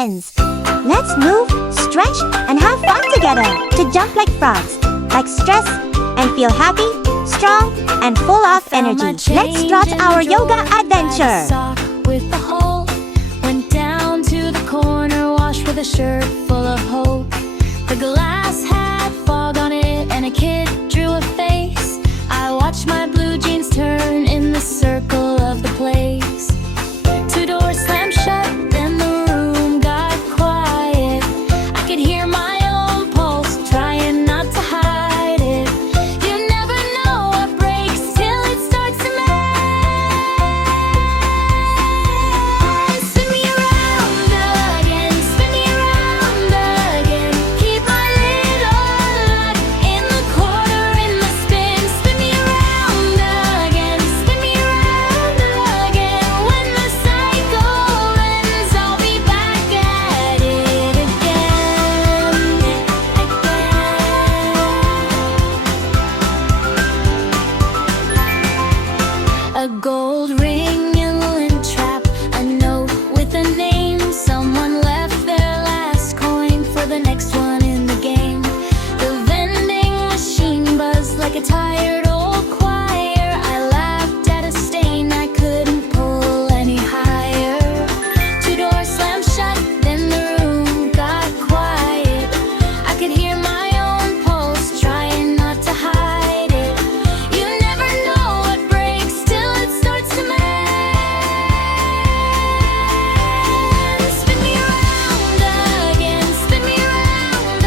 friends. Let's move, stretch, and have fun together. To jump like frogs, like stress, and feel happy, strong, and full of energy. Let's start our yoga adventure. With the hole, went down to the corner, washed with a shirt full of hope. The glass had fog on it, and a kid drew a face. I watched my blue jeans turn in the circle of the place. Two doors slammed shut, then the room got quiet. I could hear my own pulse, trying not to hide it. You never know what breaks till it starts to mend. Spin me around again, spin me around again. Keep my little luck in the quarter, in the spin. Spin me around again, spin me around again. When the cycle ends, I'll be back at it again. A gold ring in the lint trap, a note with a name. Someone left their last coin for the next one in the game. The vending machine buzzed like a tired old choir. I laughed at a stain I couldn't pull any higher. Two doors slammed shut, then the room got quiet. I could hear my own pulse, trying not to hide it. You never know what breaks till it starts to mend. Spin me around again, spin me around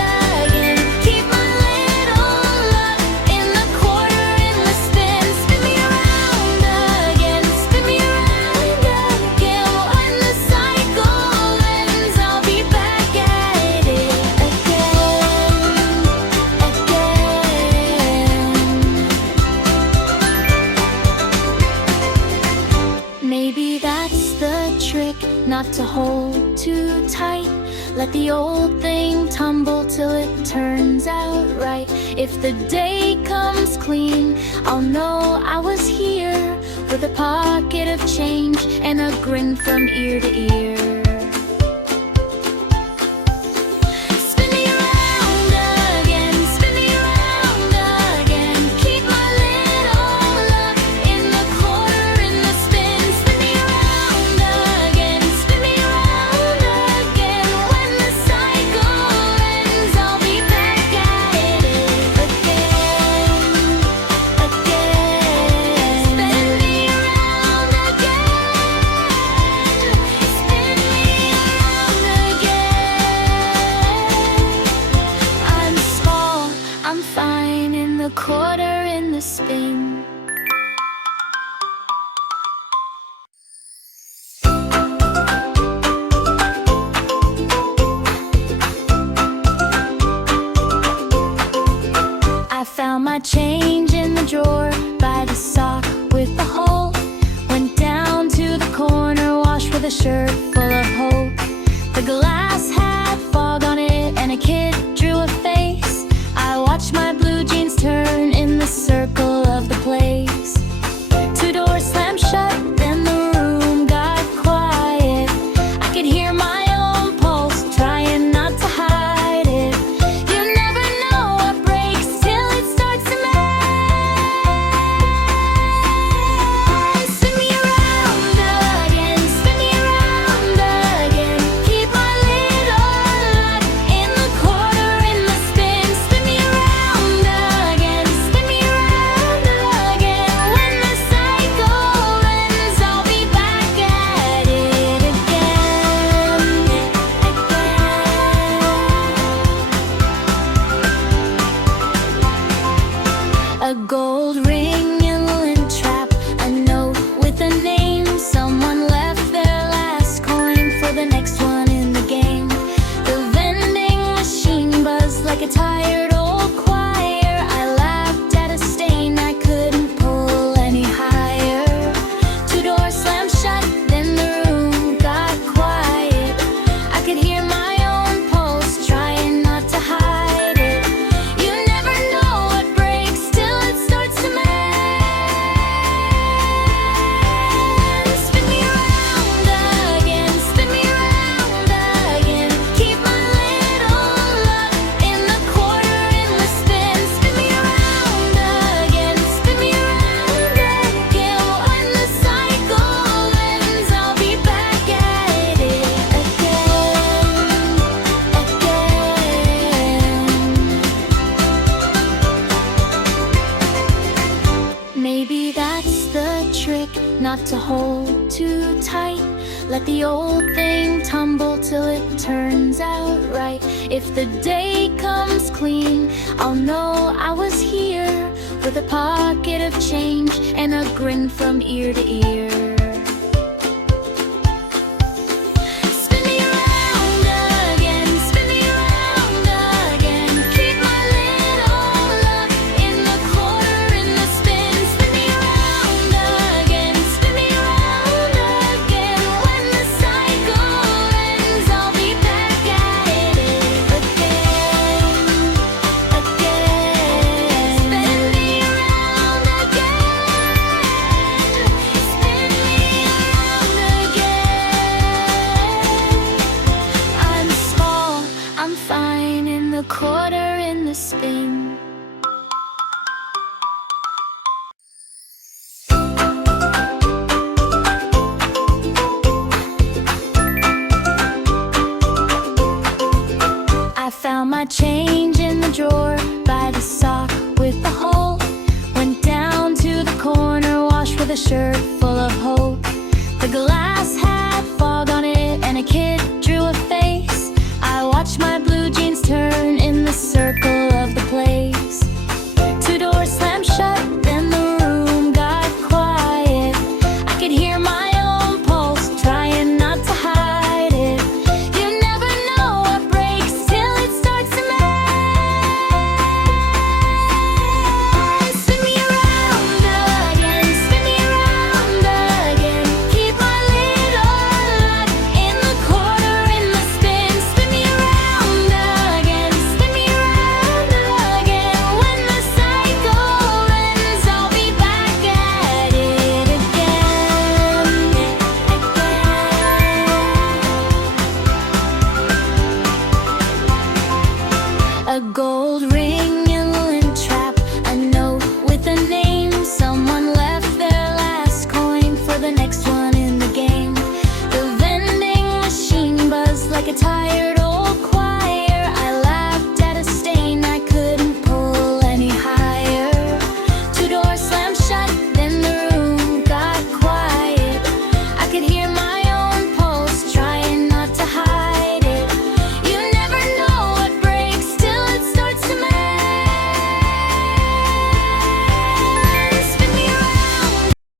again. Keep my little luck in the quarter, in the spin. Spin me around again, spin me around again. When the cycle ends, I'll be back at it again. Maybe that's the trick, not to hold too tight. Let the old thing tumble till it turns out right. If the day comes clean, I'll know I was here, with a pocket of change and a grin from ear to ear. Spin me around again, spin me around again. Keep my little luck in the quarter, in the spin. Spin me around again, spin me around again. When the cycle ends, I'll be back at it again, again. Spin me around again, spin me around again. I'm small, I'm fine in the quarter, in the spin. I found my change in the drawer by the sock with the hole. Went down to the corner, washed with a shirt full of hope. The glass had fog on it, and a kid drew a face. I watched my blue jeans turn in the circle of the place. Two doors slammed shut, then the room got quiet. I could hear my own pulse, trying not to hide it. You never know what breaks till it starts to mend. Spin me around again, spin me around again. Keep my little luck in the quarter, in the spin. Spin me around again, spin me around again. When the cycle ends, I'll be back at it again, again. A gold ring in the lint trap, a note with a name. Someone left their last coin for the next one in the game. The vending machine buzzed like a tired old choir. I laughed at a stain I couldn't pull any higher. Two doors slammed shut, then the room got quiet. I could hear my own pulse, trying not to hide it. You never know what breaks till it starts to mend. Spin me around again, spin me around again. to hold too tight. Let the old thing tumble till it turns out right. If the day comes clean, I'll know I was here, with a pocket of change and a grin from ear to ear. Spin me around again, spin me around again. Keep my little love in the quarter, in the spin. Spin me around again, spin me around again. When the cycle ends, I'll be back at it again, again. Spin me around again, spin me around again. I'm small, I'm fine in the quarter, in the spin. I found my change in the drawer by the sock with the hole. Went down to the corner, washed with a shirt full of hope. The glass had fog on it and a kid drew a face. I watched my blue jeans turn in the circle of the place. Two doors slammed shut, then the room got quiet. I could hear my own pulse, trying not to hide it. You never know what breaks till it starts to mend. Spin me around again, spin me around again. Keep my little love in the quarter, in the spin. Spin me around again, spin me around again. When the cycle ends, I'll be back at it again, again. A gold ring in the lint trap, a note with a name. Someone left their last coin for the next one in the game. The vending machine buzzed like a tire